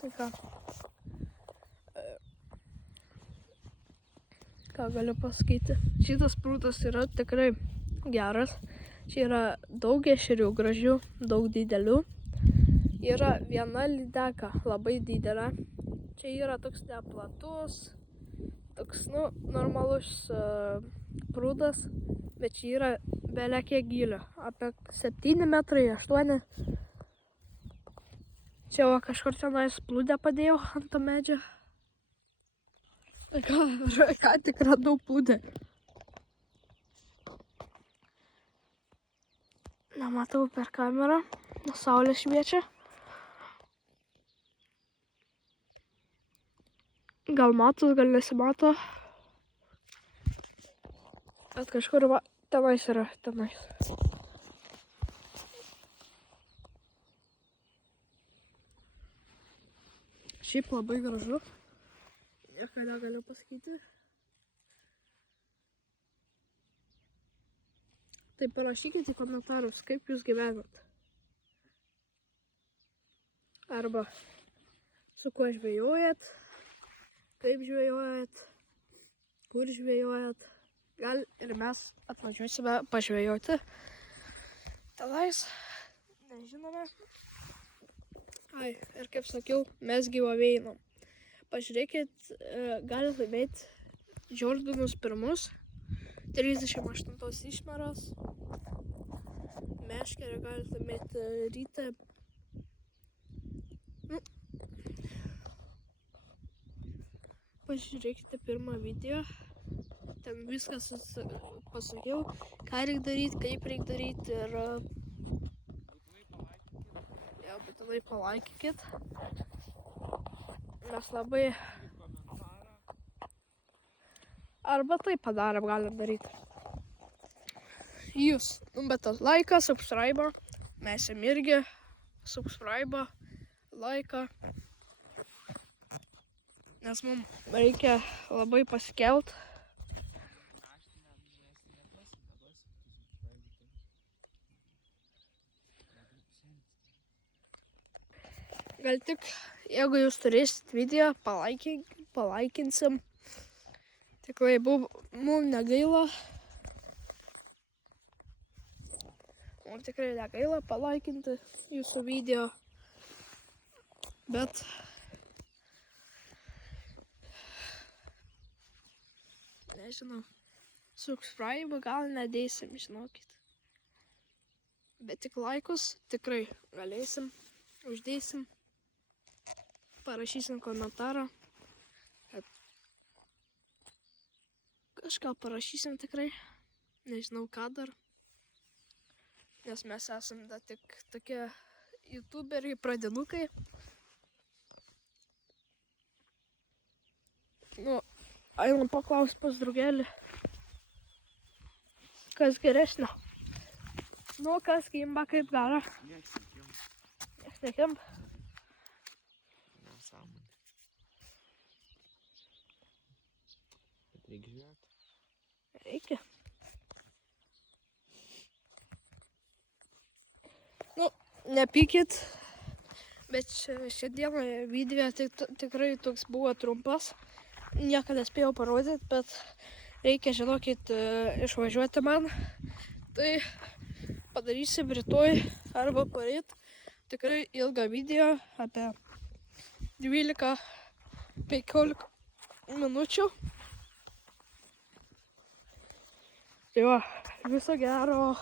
Tai ką galiu pasakyti. Šitas prūdas yra tikrai geras. Čia yra daug ešerių gražių, daug didelių. Yra viena lydeka, labai didelė. Čia yra toks neplatus, toks, normalus prūdas, bet čia yra belia kiek gylio. Apie 7 metrai, 8. Čia va kažkur tenais plūdę padėjau ant to medžio. Ką tik radau plūdę. Nematau per kamerą, nes saulė šviečia. Gal matos, gal nesimato. Bet kažkur va, tenais yra, tenais. Šiaip labai gražu. Nieko negaliu pasakyti. Tai parašykite į komentarus, kaip jūs gyvenat. Arba su kuo žvejojat, kaip žvejojat, kur žvejojat. Gal ir mes atvažiuosime pažvejoti. Tenais, nežinome. Ir kaip sakiau, mes gyvavai einam. Pažiūrėkit, galite laimėti Jordanus pirmus. 38 išmeros. Meškerę galite laimėti ryte. Pažiūrėkite pirmą video. Ten viskas pasakiau, ką reikia daryti, kaip reikia daryti ir būtinai palaikykit. Mes labai arba tai padarėm, galim daryti. Jūs numetat laiką, subscribe, mes jam irgi subscribe, laiką. Nes mums reikia labai pasikelt. Gal tik, jeigu jūs turėsit video, palaikinsim. Tikrai mums negaila. Mums tikrai negaila palaikinti jūsų video. Bet nežinau, subscribe gal nedėsim, žinokit. Bet tik laikus tikrai galėsim, uždėsim. Parašysim komentarą. Kažką parašysim tikrai, nežinau ką dar, nes mes esam dar tik tokie youtuberiai, pradinukai. Einam paklaus pas draugelį, kas geresnio. Kas kimba kaip gara. Niekas nekimba. Nesąmonė. Bet reikia žiūrėti. Reikia. Nepykit, bet šiandieną video tikrai toks buvo trumpas. Nieko nespėjau parodyti, bet reikia, žinokit, išvažiuoti man. Tai padarysim rytoj arba poryt. Tikrai ilgą video apie 12-15 minučių. Tai va, viso gero.